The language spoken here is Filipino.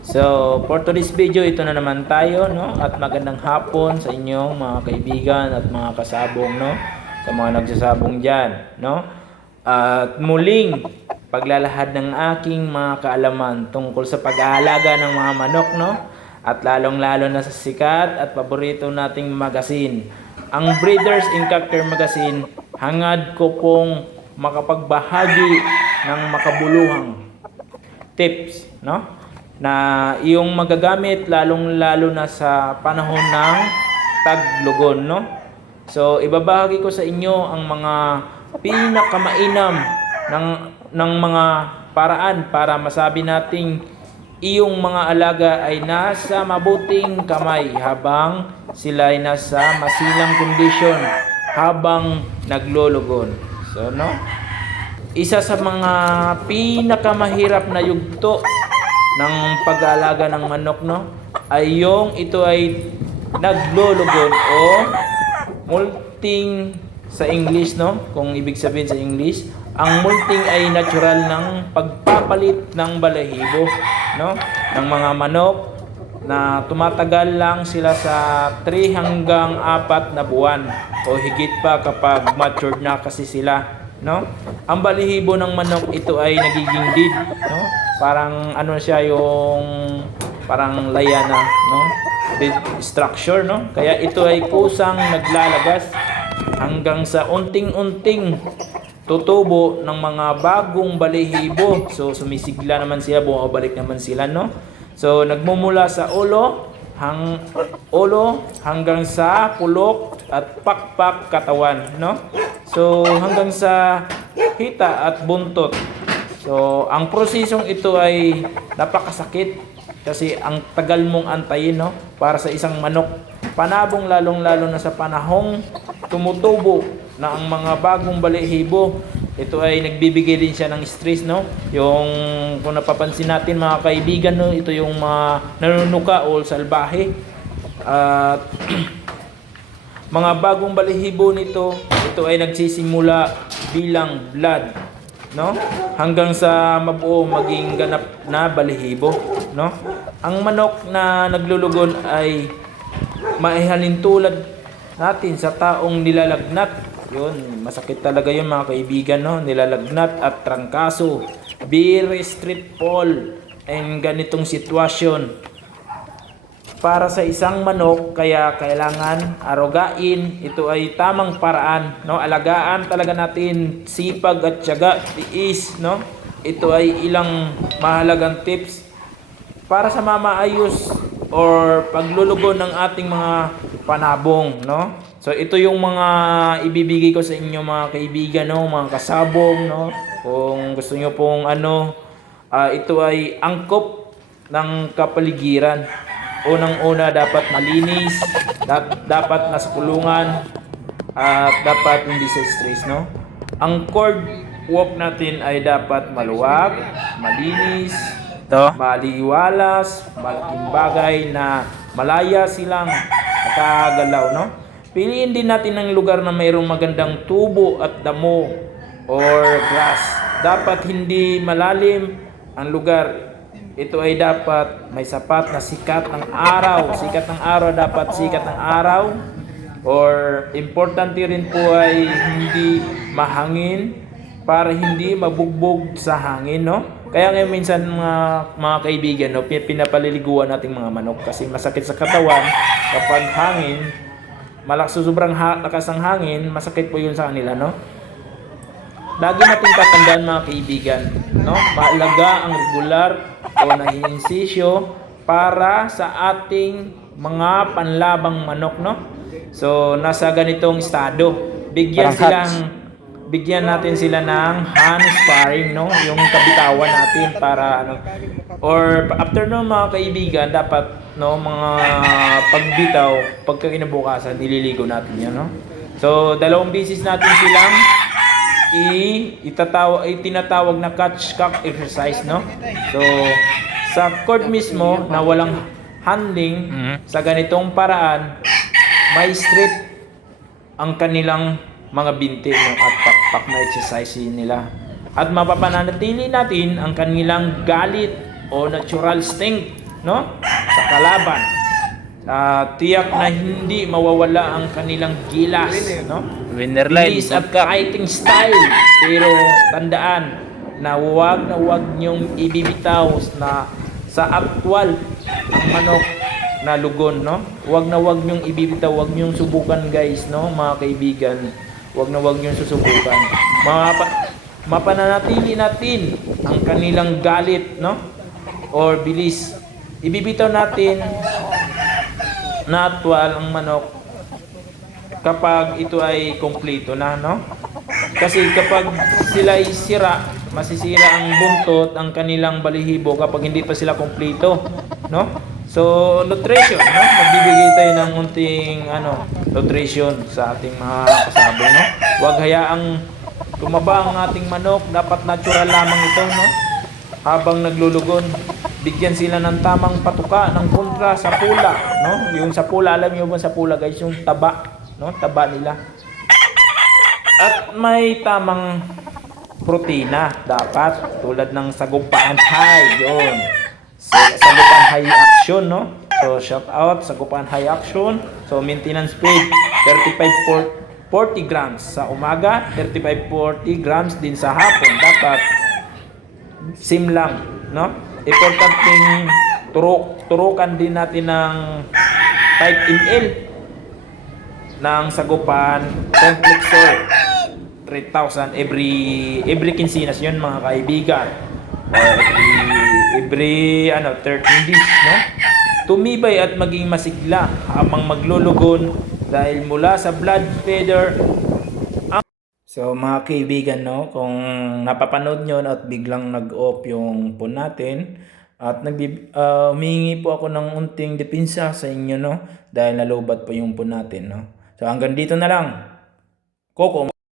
So, for today's video, ito na naman tayo, no? At magandang hapon sa inyong mga kaibigan at mga kasabong, no? Sa mga nagsasabong dyan, no? At muling paglalahad ng aking mga kaalaman tungkol sa pag-aalaga ng mga manok, no? At lalong-lalo na sa sikat at paborito nating magazine, ang Breeders Incactor Magazine. Hangad ko pong makapagbahagi ng makabuluhang tips, no? Na iyong magagamit lalong-lalo na sa panahon ng taglugon, no? So, ibabahagi ko sa inyo ang mga pinakamainam ng mga paraan para masabi nating iyong mga alaga ay nasa mabuting kamay habang sila ay nasa masilang kondisyon habang naglulugon. So, no? Isa sa mga pinakamahirap na yugto ng pag-aalaga ng manok, no, ay yung ito ay naglulugon o molting sa English, no, kung ibig sabihin sa English. Ang molting ay natural ng pagpapalit ng balahibo, no, ng mga manok na tumatagal lang sila sa 3 hanggang 4 na buwan o higit pa kapag matured na kasi sila, no. Ang balahibo ng manok ito ay nagiging dead, no. Parang ano siya, yung parang layana, no? Dead structure, no? Kaya ito ay kusang naglalagas hanggang sa unting-unting tutubo ng mga bagong balahibo. So sumisigla naman sila, bumabalik naman sila, no? So nagmumula sa ulo hanggang sa pulok at pakpak katawan, no? So hanggang sa hita at buntot. So, ang prosesong ito ay napakasakit kasi ang tagal mong antayin, no, para sa isang manok. Panabong lalong-lalo na sa panahong tumutubo na ang mga bagong balahibo. Ito ay nagbibigay din siya ng stress, no? Yung kung napapansin natin mga kaibigan, no, ito yung mga nanunuka o salbahe. At mga bagong balahibo nito, ito ay nagsisimula bilang blood, no, hanggang sa mabuo maging ganap na balahibo, no. Ang manok na naglulugon ay maihalintulad natin sa taong nilalagnat. Yun, masakit talaga yun mga kaibigan, no, nilalagnat at trangkaso, very street fall, and ganitong sitwasyon para sa isang manok. Kaya kailangan arugain. Ito ay tamang paraan, no? Alagaan talaga natin, sipag at tiyaga, tiis, no? Ito ay ilang mahalagang tips para sa mamaayos or paglulugon ng ating mga panabong, no? So ito yung mga ibibigay ko sa inyo mga kaibigan, no, mga kasabong, no? Kung gusto niyo pong ito ay angkop ng kapaligiran. Unang-una, dapat malinis, dapat nasa kulungan, at dapat hindi sa stress, no? Ang cord walk natin ay dapat maluwag, malinis, maliwalas, malaking bagay na malaya silang nakagalaw, no? Piliin din natin ang lugar na mayroong magandang tubo at damo or grass. Dapat hindi malalim ang lugar. Ito ay dapat may sapat na sikat ng araw. Sikat ng araw, dapat sikat ng araw. Or importante rin po ay hindi mahangin para hindi mabugbog sa hangin, no? Kaya ngayon minsan mga kaibigan, no, pinapaliliguan nating mga manok kasi masakit sa katawan kapag hangin, sobrang lakas ng hangin, masakit po yun sa kanila, no? Lagi natin tatandaan mga kaibigan, no? Mahalaga ang regular o nahihinsisyo para sa ating mga panlabang manok, no? So, nasa ganitong estado. Bigyan natin sila ng hand sparring, no? Yung kabitawan natin para or after no mga kaibigan, dapat no mga pagbitaw, pagka kinabukasan, nililigo natin 'yan, no? So, 2 beses natin silang tinatawag na catch cock exercise, no? So sa cord mismo na walang handling, sa ganitong paraan may straight ang kanilang mga binti, no, at pakpak na exercise nila, at mapapanatili natin ang kanilang galit o natural instinct no, sa kalaban. Tiyak na hindi mawawala ang kanilang gilas, no? Winner line. Bilis at kiting style. Pero tandaan na huwag niyong ibibitaw na sa aktwal ang manok na lugon, no? Huwag niyong ibibitaw, huwag niyong subukan guys, no, mga kaibigan. Huwag niyong susubukan. Mapananatili natin ang kanilang galit, no? Or bilis. Ibibitaw natin na aktwal ang manok kapag ito ay kompleto na, no? Kasi kapag sila ay sira, masisira ang buntot, ang kanilang balihibo kapag hindi pa sila kompleto, no? So, nutrition, no? Magbibigay tayo ng unting nutrition sa ating mga kasabo, no? Huwag hayaang tumaba ang ating manok, dapat natural lamang ito, no? Habang naglulugon, bigyan sila ng tamang patuka ng kontra sa pula, no? Yung sa pula, alam niyo ba sa pula guys, yung taba, no? Taba nila. At may tamang protina dapat, tulad ng sagupaan high, yun. Sagupaan high action, no? So shout out sagupaan high action. So maintenance feed 35-40 grams sa umaga, 35-40 grams din sa hapon. Dapat same lang, no? Importanteng turukan din natin ng 5 ml ng sagupan complexor 3,000 every quincenas yun mga kaibigan, or every 13 days, no? Tumibay at maging masigla habang maglulugon dahil mula sa blood feeder. So mga kaibigan, no, kung napapanood nyo at biglang nag-off yung phone natin at humingi po ako ng unting depensa sa inyo, no, dahil nalobat po yung phone natin, no. So hanggang dito na lang. Koko.